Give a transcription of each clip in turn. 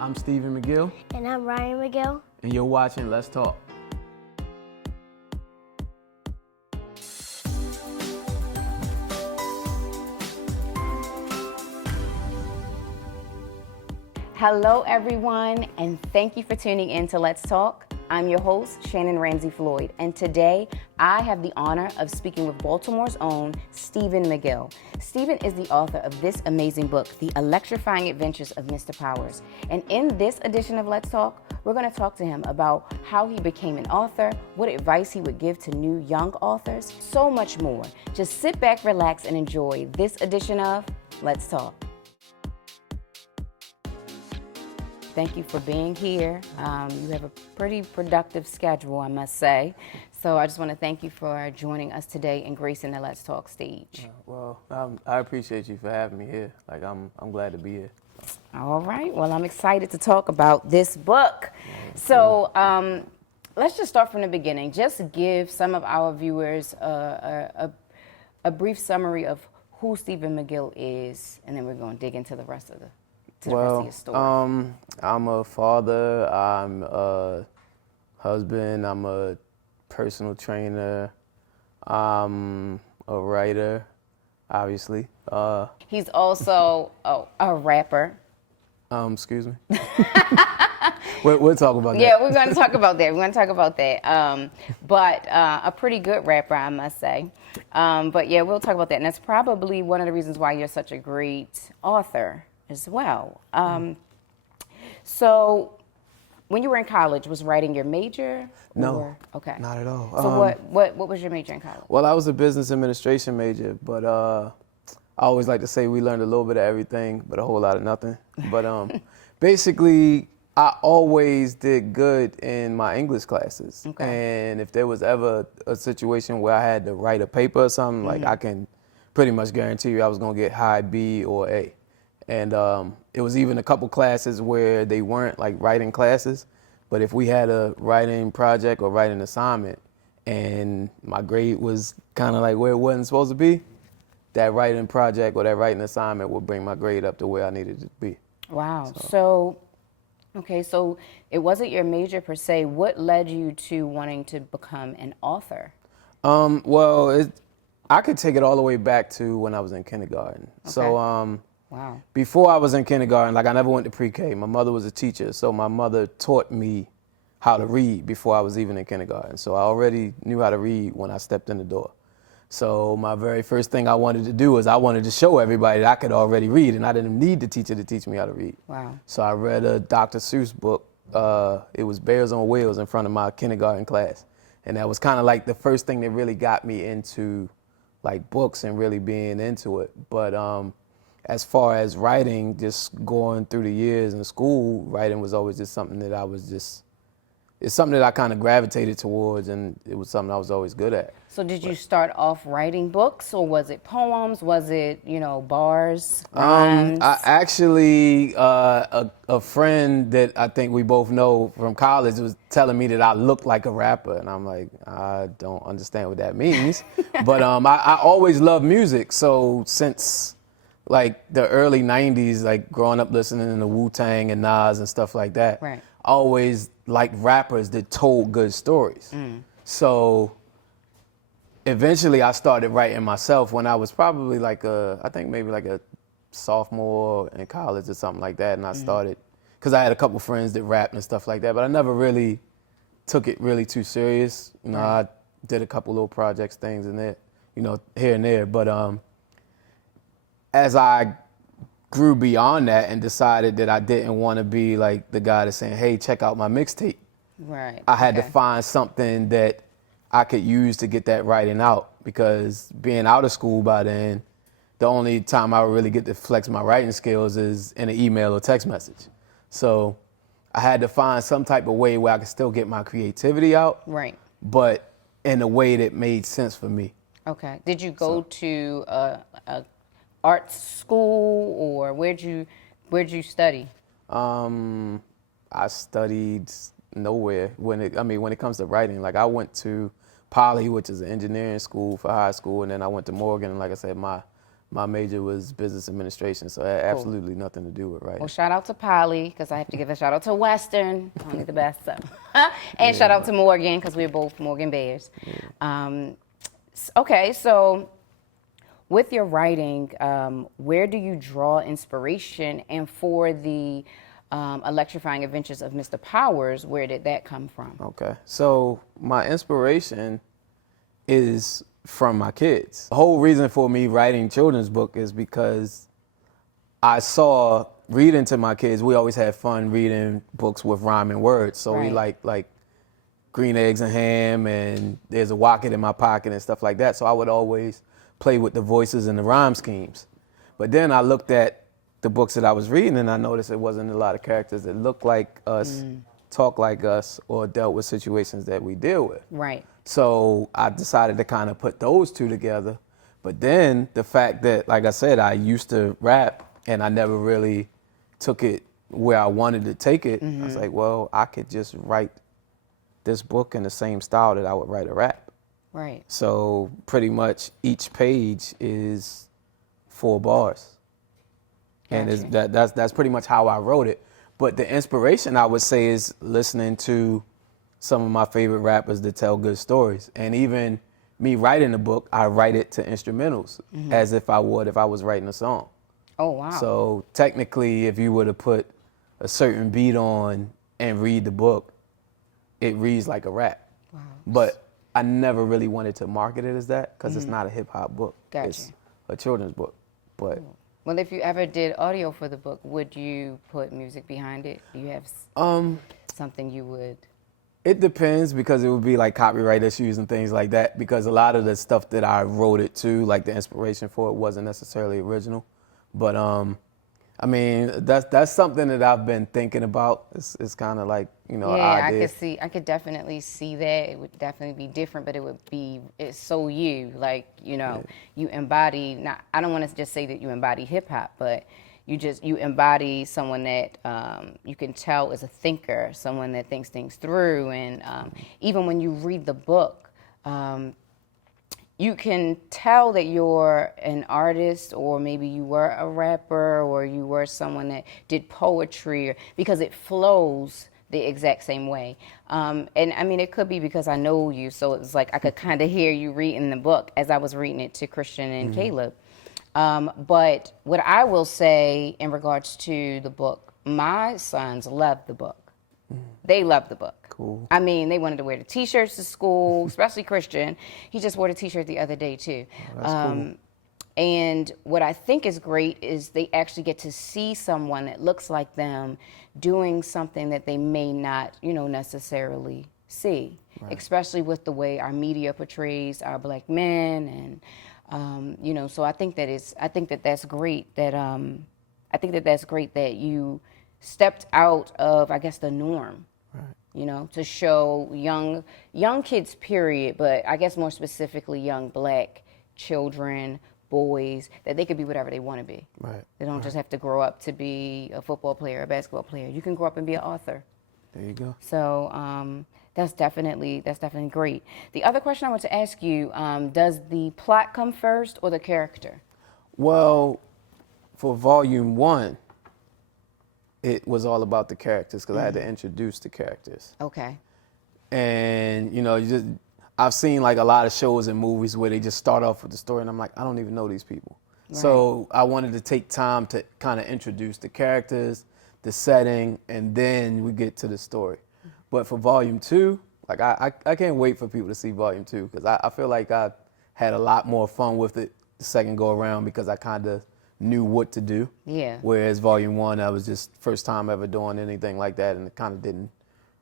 I'm Stephen McGill, And I'm Ryan McGill. and you're watching Let's Talk. Hello, everyone, and thank you for tuning in to Let's Talk. I'm your host, Shannon Ramsey Floyd, and today I have the honor of speaking with Baltimore's own Stephen McGill. Stephen is the author of this amazing book, The Electrifying Adventures of Mr. Powers. And in this edition of Let's Talk, we're going to talk to him about how he became an author, what advice he would give to new young authors, so much more. Just sit back, relax, and enjoy this edition of Let's Talk. Thank you for being here. You have a pretty productive schedule, I must say. So I just want to thank you for joining us today and gracing the Let's Talk stage. Well, I appreciate you for having me here. I'm glad to be here. All right. Well, I'm excited to talk about this book. So let's just start from the beginning. Just give some of our viewers a brief summary of who Stephen McGill is, and then we're going to dig into the rest of your story. I'm a father, I'm a husband, I'm a personal trainer, I'm a writer, obviously. He's also a rapper. Excuse me? We'll talk about that. Yeah, we're going to talk about that. But a pretty good rapper, I must say. But yeah, we'll talk about that. And that's probably one of the reasons why you're such a great author as well. So when you were in college, was writing your major? No, okay, not at all. So what was your major in college? Well, I was a business administration major, but I always like to say we learned a little bit of everything, but a whole lot of nothing. But basically, I always did good in my English classes. Okay. And if there was ever a situation where I had to write a paper or something, like I can pretty much guarantee you I was gonna get high B or A. And it was even a couple classes where they weren't like writing classes, but if we had a writing project or writing assignment and my grade was kind of like where it wasn't supposed to be, that writing project or that writing assignment would bring my grade up to where I needed it to be. Wow. So it wasn't your major per se. What led you to wanting to become an author? I could take it all the way back to when I was in kindergarten. Okay. So wow. Before I was in kindergarten, I never went to pre-K. My mother was a teacher, so my mother taught me how to read before I was even in kindergarten. So I already knew how to read when I stepped in the door. So my very first thing I wanted to do was I wanted to show everybody that I could already read, and I didn't need the teacher to teach me how to read. Wow. So I read a Dr. Seuss book. It was Bears on Wheels in front of my kindergarten class. And that was kind of like the first thing that really got me into like books and really being into it. But as far as writing, just going through the years in school, writing was always just something that it's something that I kind of gravitated towards, and it was something I was always good at. So did you start off writing books, or was it poems? Was it, bars, rhymes? I actually, a friend that I think we both know from college was telling me that I looked like a rapper, and I'm like, I don't understand what that means. But I always loved music, so since like the early 90s, like growing up listening to Wu-Tang and Nas and stuff like that, right. I always liked rappers that told good stories. So eventually I started writing myself when I was probably I think maybe like a sophomore in college or something like that. And I started, because I had a couple friends that rapped and stuff like that, but I never really took it really too serious. I did a couple little projects, things in there, here and there. But as I grew beyond that and decided that I didn't want to be like the guy that's saying, hey, check out my mixtape. Right. I had to find something that I could use to get that writing out, because being out of school by then, the only time I would really get to flex my writing skills is in an email or text message. So I had to find some type of way where I could still get my creativity out, right, but in a way that made sense for me. Okay. Did you go to a art school, or where'd you study? I studied nowhere when it comes to writing. Like I went to Poly, which is an engineering school for high school, and then I went to Morgan, and like I said, my my major was business administration, so it had absolutely nothing to do with writing. Well, shout out to Polly, because I have to give a shout out to Western, only the best. So. And shout out to Morgan, because we're both Morgan Bears. Yeah. Okay, so with your writing, where do you draw inspiration? And for the electrifying adventures of Mr. Powers, where did that come from? Okay, so my inspiration is from my kids. The whole reason for me writing children's book is because I saw reading to my kids. We always had fun reading books with rhyming words. So we like green eggs and ham, and there's a rocket in my pocket and stuff like that. So I would always play with the voices and the rhyme schemes. But then I looked at the books that I was reading, and I noticed it wasn't a lot of characters that looked like us, talk like us, or dealt with situations that we deal with. Right. So I decided to kind of put those two together. But then the fact that, like I said, I used to rap and I never really took it where I wanted to take it. I was like, well, I could just write this book in the same style that I would write a rap. Right. So pretty much each page is 4 bars. Gotcha. And that's pretty much how I wrote it. But the inspiration, I would say, is listening to some of my favorite rappers that tell good stories. And even me writing the book, I write it to instrumentals as if I would if I was writing a song. Oh, wow. So technically, if you were to put a certain beat on and read the book, it reads like a rap. Wow. But I never really wanted to market it as that because it's not a hip hop book. Gotcha. It's a children's book. But Well, if you ever did audio for the book, would you put music behind it? Do you have something you would? it depends, because it would be like copyright issues and things like that, because a lot of the stuff that I wrote it to, like the inspiration for it, wasn't necessarily original. But I mean, that's something that I've been thinking about. It's kind of like, an idea. I could definitely see that. It would definitely be different, but it's so you, like, you embody, I don't want to just say that you embody hip hop, but you embody someone that you can tell is a thinker, someone that thinks things through. And even when you read the book, you can tell that you're an artist, or maybe you were a rapper, or you were someone that did poetry, because it flows the exact same way. And I mean, it could be because I know you, so it's like I could kind of hear you reading the book as I was reading it to Christian and Caleb. But what I will say in regards to the book, my sons loved the book. They loved the book. Cool. I mean, they wanted to wear the T-shirts to school, especially Christian. He just wore the T-shirt the other day, too. Oh, that's cool. And what I think is great is they actually get to see someone that looks like them doing something that they may not, necessarily see, especially with the way our media portrays our black men. And, so I think that's great that you stepped out of, I guess, the norm, to show young kids, period, but I guess more specifically young black children, boys, that they could be whatever they want to be. Right. They don't just have to grow up to be a football player, a basketball player. You can grow up and be an author. There you go. So that's definitely great. The other question I want to ask you, does the plot come first or the character? Well, for volume 1, it was all about the characters, because I had to introduce the characters. Okay. And, I've seen like a lot of shows and movies where they just start off with the story, and I'm like, I don't even know these people. Right. So I wanted to take time to kind of introduce the characters, the setting, and then we get to the story. But for volume 2, like I can't wait for people to see volume 2, because I feel like I had a lot more fun with it the second go around, because I kind of knew what to do. Yeah. Whereas volume 1, I was just first time ever doing anything like that, and kind of didn't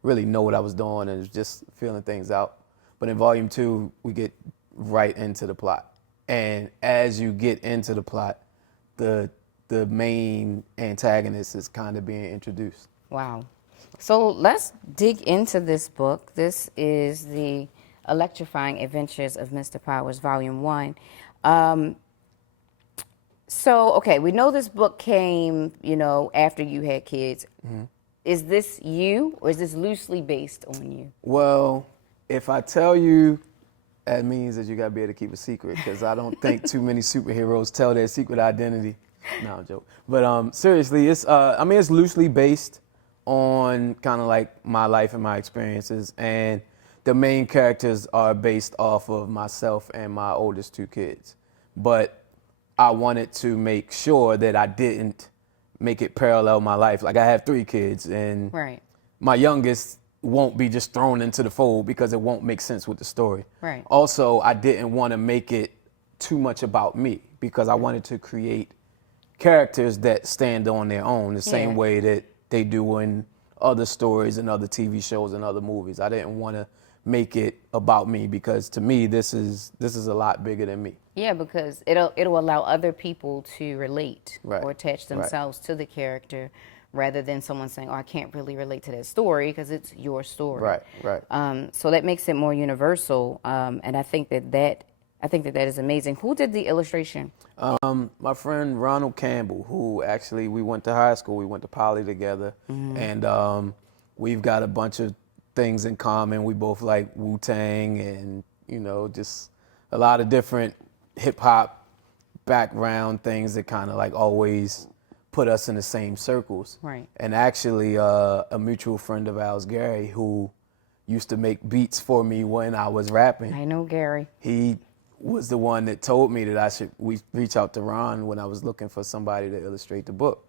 really know what I was doing, and was just feeling things out. But in volume 2, we get right into the plot. And as you get into the plot, the main antagonist is kind of being introduced. Wow. So let's dig into this book. This is The Electrifying Adventures of Mr. Powers, Volume 1. So, okay, we know this book came, after you had kids. Mm-hmm. Is this you, or is this loosely based on you? Well, if I tell you That means that you gotta be able to keep a secret, because I don't think too many superheroes tell their secret identity. No, I'm joking. But seriously, it's it's loosely based on kind of like my life and my experiences, and the main characters are based off of myself and my oldest two kids. But I wanted to make sure that I didn't make it parallel my life. Like, I have 3 kids, and Right. my youngest won't be just thrown into the fold because it won't make sense with the story. Right. Also, I didn't want to make it too much about me, because I wanted to create characters that stand on their own the same way that they do in other stories and other TV shows and other movies. I didn't want to make it about me, because to me this is a lot bigger than me. Yeah, because it'll allow other people to relate Right. or attach themselves to the character, rather than someone saying, "Oh, I can't really relate to that story," because it's your story. Right, right. So that makes it more universal, and I think that is amazing. Who did the illustration? My friend Ronald Campbell, who actually we went to high school, we went to Poly together, and we've got a bunch of things in common. We both like Wu-Tang and, just a lot of different hip hop background things that kind of like always put us in the same circles. Right. And actually, a mutual friend of ours, Gary, who used to make beats for me when I was rapping. I know Gary. He was the one that told me that I should reach out to Ron when I was looking for somebody to illustrate the book.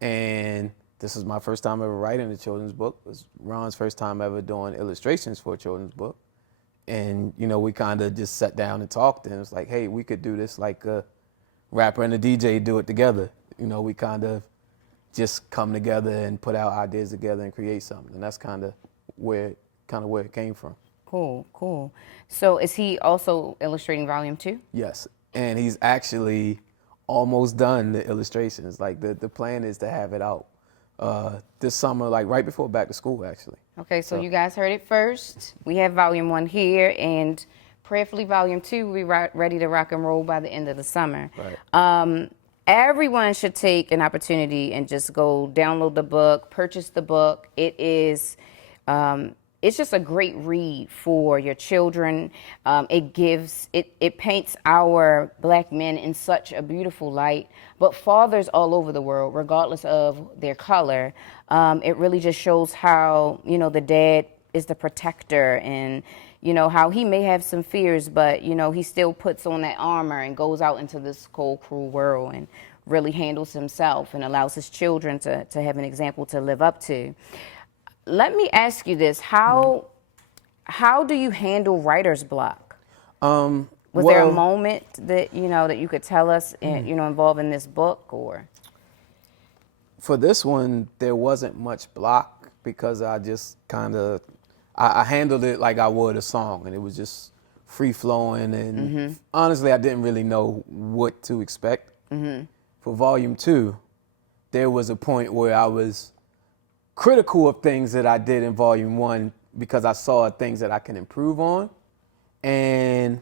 And this was my first time ever writing a children's book. It was Ron's first time ever doing illustrations for a children's book. And, we kind of just sat down and talked, and it was like, hey, we could do this like a rapper and a DJ do it together. We kind of just come together and put our ideas together and create something. And that's kind of where it came from. Cool. So is he also illustrating volume 2? Yes, and he's actually almost done the illustrations. Like, the plan is to have it out this summer, like right before back to school, actually. Okay, so you guys heard it first. We have volume 1 here, and prayerfully volume 2 will be ready to rock and roll by the end of the summer. Right. Everyone should take an opportunity and just go download the book, purchase the book. It is, it's just a great read for your children. It paints our Black men in such a beautiful light, but fathers all over the world, regardless of their color. It really just shows how, the dad is the protector, and, how he may have some fears, but, he still puts on that armor and goes out into this cold, cruel world and really handles himself and allows his children to have an example to live up to. Let me ask you this: How do you handle writer's block? Was there a moment that that you could tell us, involving this book, or? For this one, there wasn't much block, because I just kind of I handled it like I would a song, and it was just free flowing, and honestly, I didn't really know what to expect. For volume 2, there was a point where I was critical of things that I did in volume 1, because I saw things that I can improve on. And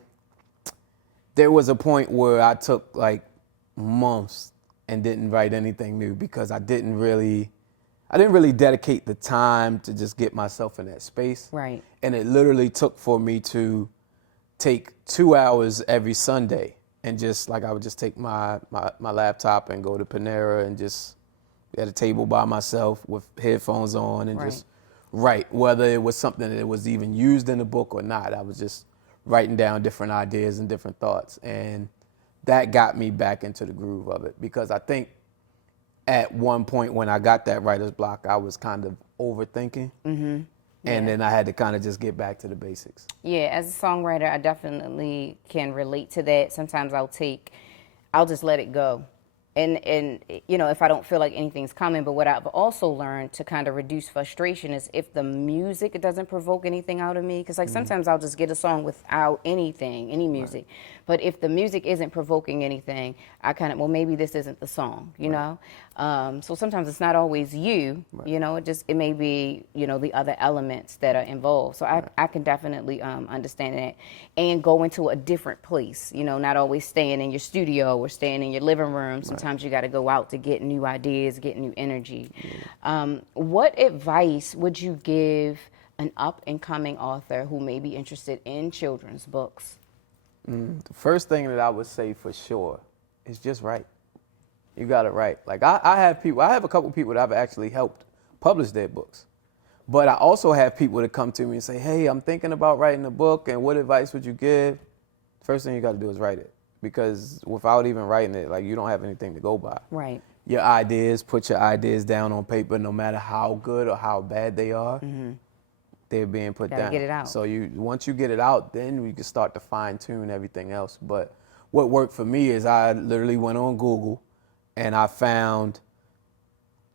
there was a point where I took like months and didn't write anything new, because I didn't really dedicate the time to just get myself in that space. Right. And it literally took for me to take 2 hours every Sunday, and just like I would just take my laptop and go to Panera and just at a table by myself with headphones on and just write, whether it was something that was even used in the book or not. I was just writing down different ideas and different thoughts, and that got me back into the groove of it, because I think at one point when I got that writer's block, I was kind of overthinking, and then I had to kind of just get back to the basics. Yeah, as a songwriter, I definitely can relate to that. Sometimes I'll just let it go. And if I don't feel like anything's coming. But what I've also learned to kind of reduce frustration is if the music doesn't provoke anything out of me, because sometimes I'll just get a song without any music. But if the music isn't provoking anything, I kind of, maybe this isn't the song, you know? So sometimes it's not always you, it may be, the other elements that are involved. So I can definitely understand that and go into a different place, not always staying in your studio or staying in your living room. Sometimes you got to go out to get new ideas, get new energy. What advice would you give an up-and-coming author who may be interested in children's books? The first thing that I would say for sure is just write. You got to write. Like I have a couple people that I've actually helped publish their books. But I also have people that come to me and say, hey, I'm thinking about writing a book, and what advice would you give? First thing you got to do is write it. Because without even writing it, like, you don't have anything to go by. Right. Your ideas, put your ideas down on paper, no matter how good or how bad they are, they're being put Gotta down. get it out. So once you get it out, then we can start to fine tune everything else. But what worked for me is I literally went on Google and I found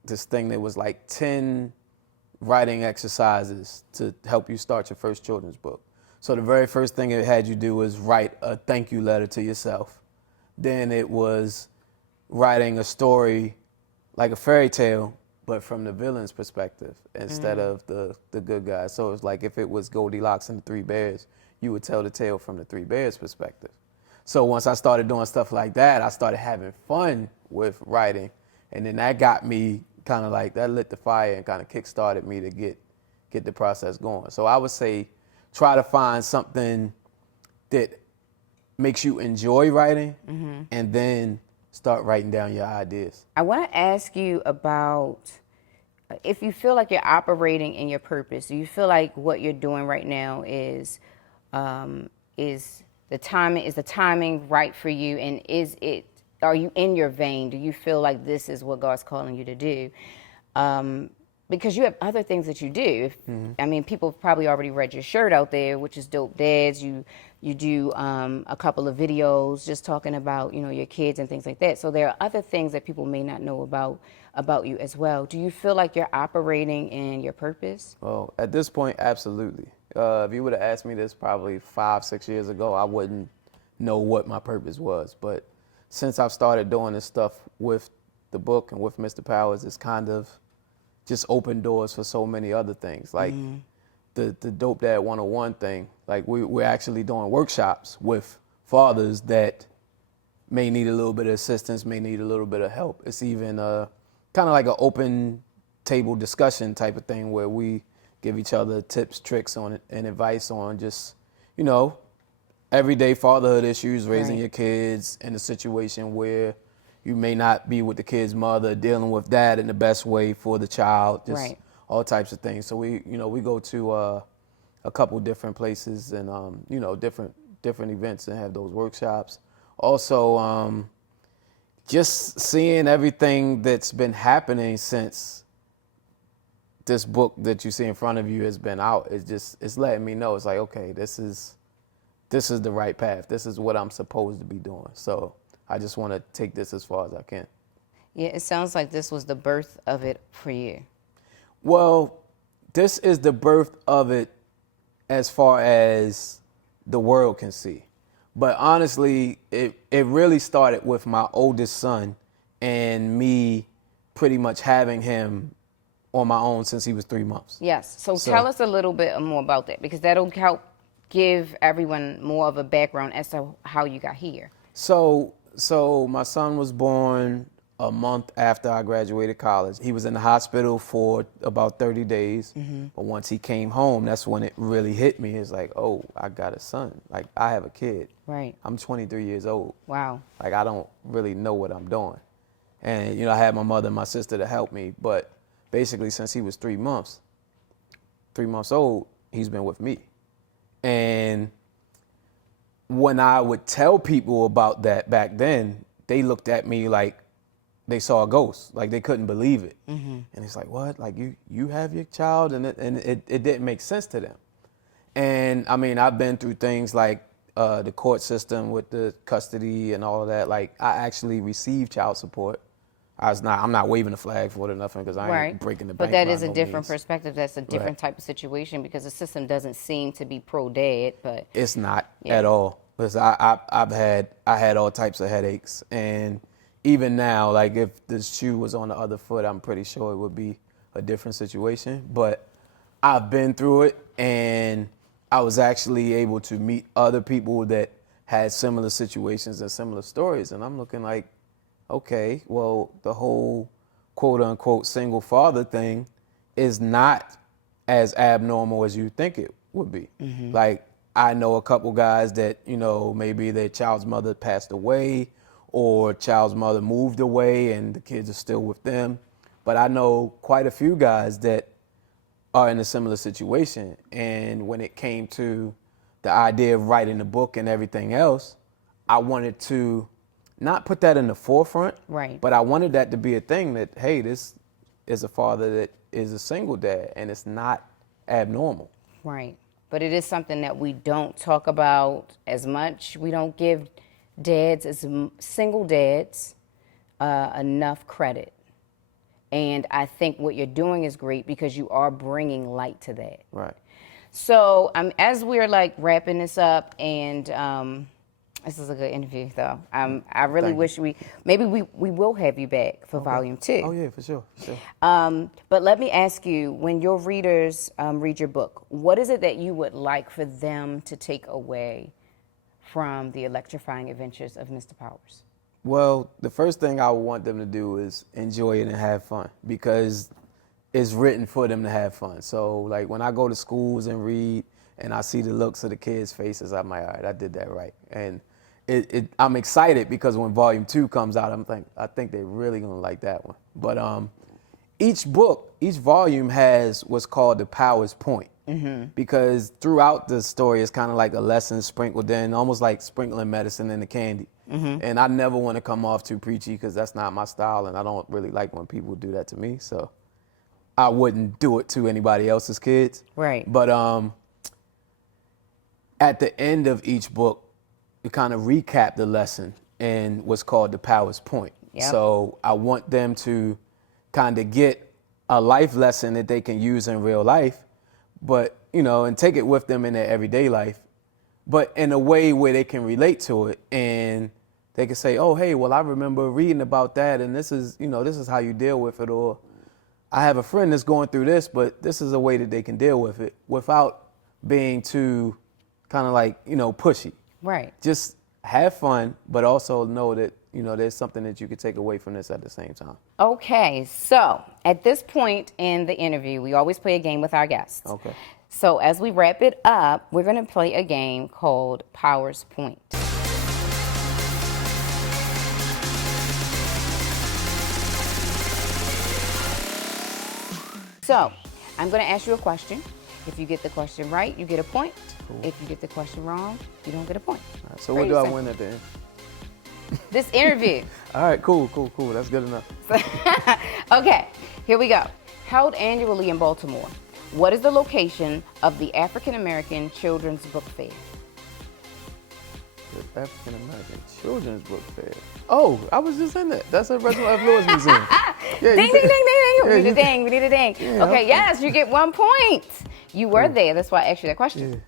this thing that was like 10 writing exercises to help you start your first children's book. So the very first thing it had you do was write a thank you letter to yourself. Then it was writing a story like a fairy tale, but from the villain's perspective instead of the good guy. So it's like if it was Goldilocks and the Three Bears, you would tell the tale from the Three Bears' perspective. So once I started doing stuff like that, I started having fun with writing. And then that got me kind of like, that lit the fire and kind of kick-started me to get the process going. So I would say try to find something that makes you enjoy writing and then start writing down your ideas. I want to ask you about if you feel like you're operating in your purpose. Do you feel like what you're doing right now is the timing right for you, and are you in your vein? Do you feel like this is what God's calling you to do? Because you have other things that you do. I mean, people have probably already read your shirt out there, which is Dope Dads. You do a couple of videos just talking about, your kids and things like that. So there are other things that people may not know about you as well. Do you feel like you're operating in your purpose? Well, at this point, absolutely. If you would have asked me this probably 5-6 years ago, I wouldn't know what my purpose was. But since I've started doing this stuff with the book and with Mr. Powers, it's kind of just opened doors for so many other things. Like the Dope Dad 101 thing, like we're actually doing workshops with fathers that may need a little bit of assistance, may need a little bit of help. It's even kind of like an open table discussion type of thing where we give each other tips, tricks on and advice on just, everyday fatherhood issues, raising your kids in a situation where you may not be with the kid's mother, dealing with that in the best way for the child, just all types of things. So we go to a couple different places and different events and have those workshops. Also, just seeing everything that's been happening since this book that you see in front of you has been out. It's letting me know. It's like, okay, this is the right path. This is what I'm supposed to be doing. So I just want to take this as far as I can. Yeah, it sounds like this was the birth of it for you. Well, this is the birth of it as far as the world can see. But honestly, it really started with my oldest son and me pretty much having him on my own since he was 3 months. Yes. So tell us a little bit more about that, because that'll help give everyone more of a background as to how you got here. So my son was born a month after I graduated college. He was in the hospital for about 30 days. But once he came home, that's when it really hit me. It's like, oh, I got a son. Like, I have a kid. Right. I'm 23 years old. Wow. Like, I don't really know what I'm doing. And, I had my mother and my sister to help me. But basically, since he was 3 months old, he's been with me. And when I would tell people about that back then, they looked at me like they saw a ghost, like they couldn't believe it. And it's like, what? Like you have your child? And it didn't make sense to them. And I mean, I've been through things like the court system with the custody and all of that. Like, I actually received child support. I'm not waving a flag for it or nothing, because I ain't breaking the bank. But that by is a no different means. perspective. That's a different type of situation, because the system doesn't seem to be pro-dad, but It's not at all. Because I had all types of headaches, and even now, like, if the shoe was on the other foot, I'm pretty sure it would be a different situation. But I've been through it, and I was actually able to meet other people that had similar situations and similar stories, and I'm looking like, okay, well, the whole quote unquote single father thing is not as abnormal as you think it would be. Like, I know a couple guys that, maybe their child's mother passed away or child's mother moved away and the kids are still with them. But I know quite a few guys that are in a similar situation. And when it came to the idea of writing the book and everything else, I wanted to not put that in the forefront, Right. but I wanted that to be a thing that, hey, this is a father that is a single dad and it's not abnormal. Right. But it is something that we don't talk about as much. We don't give dads, single dads, enough credit. And I think what you're doing is great because you are bringing light to that. Right. So as we're like wrapping this up, and this is a good interview though. I really wish we will have you back for volume 2. Oh yeah, for sure. But let me ask you, when your readers read your book, what is it that you would like for them to take away from the electrifying adventures of Mr. Powers? Well, the first thing I would want them to do is enjoy it and have fun, because it's written for them to have fun. So like when I go to schools and read and I see the looks of the kids' faces, I'm like, all right, I did that right. And I'm excited because when volume 2 comes out, I think they're really gonna like that one. But each volume has what's called the Powers Point. Because throughout the story, it's kind of like a lesson sprinkled in, almost like sprinkling medicine in the candy. And I never want to come off too preachy because that's not my style, and I don't really like when people do that to me. So I wouldn't do it to anybody else's kids. Right. But at the end of each book, we kind of recap the lesson in what's called the Powers Point. Yep. So I want them to kind of get a life lesson that they can use in real life, but, and take it with them in their everyday life, but in a way where they can relate to it and they can say, oh, hey, well, I remember reading about that, and this is how you deal with it, or I have a friend that's going through this, but this is a way that they can deal with it without being too kind of like, pushy. Right. Just have fun, but also know that, there's something that you could take away from this at the same time. Okay, so at this point in the interview, we always play a game with our guests. Okay. So as we wrap it up, we're going to play a game called Powers Point. So I'm going to ask you a question. If you get the question right, you get a point. Cool. If you get the question wrong, you don't get a point. All right, so what do I win at the end? This interview. All right, cool. That's good enough. Okay, here we go. Held annually in Baltimore, what is the location of the African American Children's Book Fair? The African American Children's Book Fair. Oh, I was just in that. That's at Reginald F. Lewis Museum. Yeah, ding, ding, ding, ding, ding. Yeah, We need a ding, we need a ding. Yeah, okay, yes, you get 1 point. You were there, that's why I asked you that question. Yeah.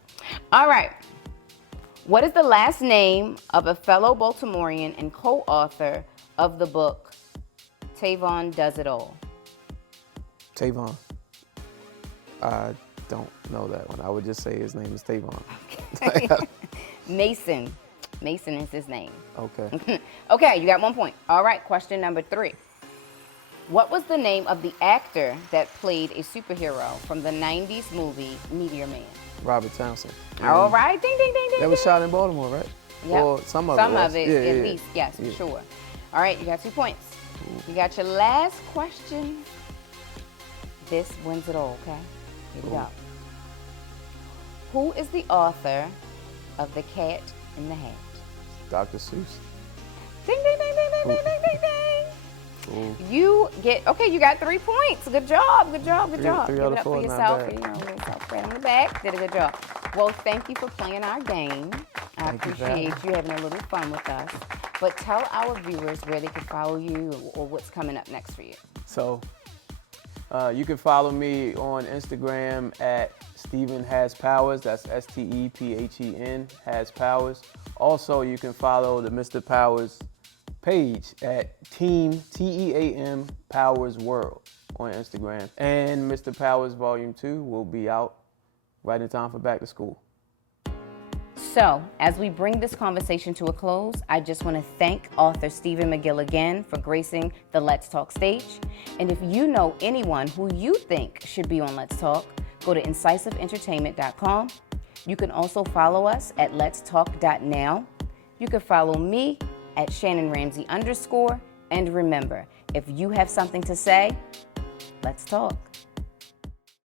All right. What is the last name of a fellow Baltimorean and co-author of the book, Tavon Does It All? Tavon. I don't know that one. I would just say his name is Tavon. Okay. Mason. Mason is his name. Okay. Okay, you got 1 point. All right, question number 3. What was the name of the actor that played a superhero from the 90s movie Meteor Man? Robert Townsend. All right, ding, ding, ding, ding. That was shot in Baltimore, right? Yep. Or some of it. At least, yes, for sure. All right, you got 2 points. You got your last question. This wins it all, okay? Here we go. Who is the author of The Cat in the Hat? Dr. Seuss. Ding, ding, ding, ding, ding, ding, ding, ding, ding. You got 3 points. Good job. Three Give out it of up four, for not yourself. bad. Give yourself a pat on the back. Did a good job. Well, thank you for playing our game. I Thank you for having appreciate you having a little fun with us. But tell our viewers where they can follow you or what's coming up next for you. So you can follow me on Instagram at Stephen Has Powers. That's STEPHEN Has Powers. Also, you can follow the Mr. Powers page at Team TEAM Powers World on Instagram. And Mr. Powers Volume 2 will be out right in time for back to school. So, as we bring this conversation to a close, I just want to thank author Stephen McGill again for gracing the Let's Talk stage. And if you know anyone who you think should be on Let's Talk, go to incisiveentertainment.com. You can also follow us at letstalk.now. You can follow me at ShannonRamsey_. And remember, if you have something to say, let's talk.